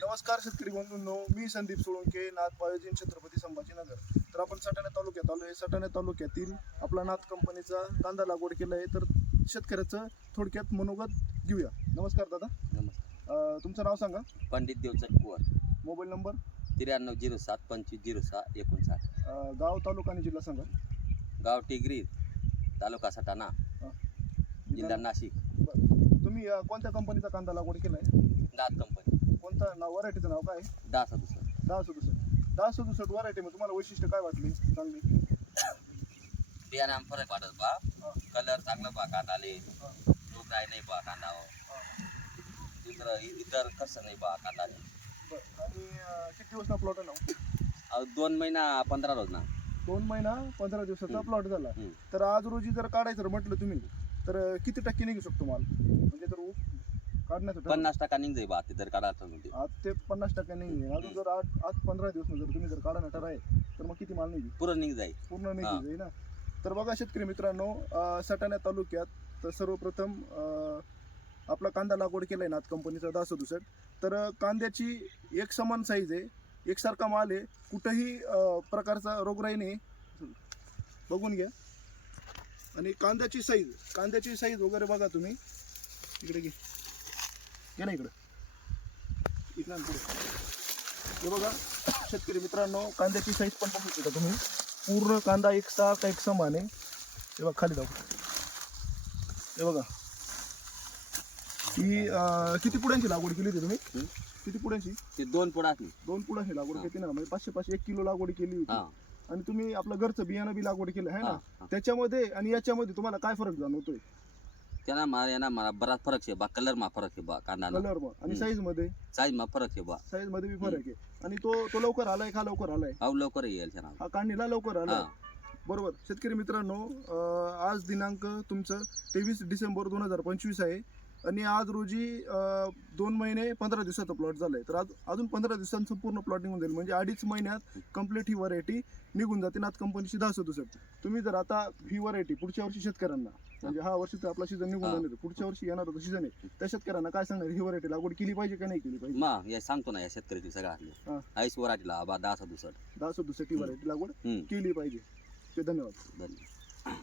नमस्कार शेतकरी बंधूंनो, मी संदीप सोळंके, नाथ बायोजिन, छत्रपती संभाजीनगर. तर आपण सटाणा तालुक्यात आलो आहे. सटाणा तालुक्यातील आपला नाथ कंपनीचा कांदा लागवड केला आहे. तर शेतकऱ्याचं थोडक्यात मनोगत घेऊया. नमस्कार दादा. नमस्कार. तुमचं नाव सांगा. Pandit Devchand Kuwar, mobile number, 9307250659. गाव, तालुका आणि जिल्हा सांगा. गाव टिगरी, तालुका सटाणा, जिल्हा नाशिक. बरं. तुम्ही कोणत्या कंपनीचा कांदा लागवड केला आहे? नाथ कंपनी. कोणतं नाव, व्हरायटीचं नाव काय? 1067. 1067 व्हरायटीमध्ये तुम्हाला वैशिष्ट्य काय वाटली चांगली? बियाणा फरक वाटत बा, कलर चांगला बा कांदाले, रोग काय नाही बा कांदावर, इतर कसं नाही बा कांदाले. बरं. आणि किती दिवस ना प्लॉट नाव? 2 महिना 15 रोज ना. 2 महिना 15 दिवसाचा प्लॉट झाला. हम्म. तर आज रोजी जर काढायचं म्हटलं तुम्ही, तर किती टक्के निघू शकतो माल? म्हणजे जर काढण्याचं 50% निघ बा ते तर काढायचं म्हणजे. आज ते 50% नाही. अजून जर आज 15 दिवस जर तुम्ही जर काढा ठर आहे, तर मग किती माल निघेल? पुरं निघ जाईल. पूर्ण निघेल जाईल ना. तर बघा शेतकरी मित्रांनो, सटाणा तालुक्यात तर सर्वप्रथम आपला कांदा लागवड केलाय नाथ कंपनीचा 1067. तर कांद्याची एक समान साईज आहे, एकसारखा माल आहे, कुठंही प्रकारचा रोगराई नाही. बघून घ्या. आणि कांद्याची साईज वगैरे बघा तुम्ही. इकडे घे ना, इकडं पुढे हे बघा शेतकरी मित्रांनो, कांद्याची साईज पण बघू शकता तुम्ही. पूर्ण कांदा एकसारखा एक समान आहे. हे बघा खाली जाऊ. हे बघा ही किती पुड्यांची लागवड केली होती तुम्ही? किती पुड्यांची? ते 2 पुढाची. 2 पुड्यांची लागवड केली ना, म्हणजे 500 1 किलो लागवड केली होती. आणि तुम्ही आपलं घरचं बियाणं बी लागवड केलं आहे ना. त्याच्यामध्ये आणि याच्यामध्ये तुम्हाला काय फरक जाणवतोय? त्याला मला बराच फरक आहे बा. कलर मा फरक आहे बा कांदा कलर आणि साईज मध्ये फरक आहे बा. साईज मध्ये बी फरक आहे. आणि तो लवकर आलाय का? लवकर आलाय. लवकर येईल त्याला. हा काढणीला लवकर आलाय. बरोबर. शेतकरी मित्रांनो, आज दिनांक तुमचं 23 डिसेंबर 2025 आहे. आणि आज रोजी 2 महिने 15 दिवसाचा प्लॉट झालाय. तर अजून 15 दिवसांचं पूर्ण प्लॉट निघून जाईल. म्हणजे 2.5 महिन्यात कम्प्लीट ही व्हरायटी निघून जाते नाथ कंपनीची 1067. तुम्ही जर आता ही व्हरायटी पुढच्या वर्षी शेतकऱ्यांना, म्हणजे हा वर्षी आपला सीझन निघून जाणार, पुढच्या वर्षी येणार होतं सीझन आहे, त्या शेतकऱ्यांना काय सांगणार? ही व्हरायटी लागवड केली पाहिजे का नाही केली पाहिजे? मग या सांगतो ना, या शेतकरी सगळ्या आईस वराटीला बा 1067 ही व्हरायटी लागवड केली पाहिजे. धन्यवाद. धन्यवाद.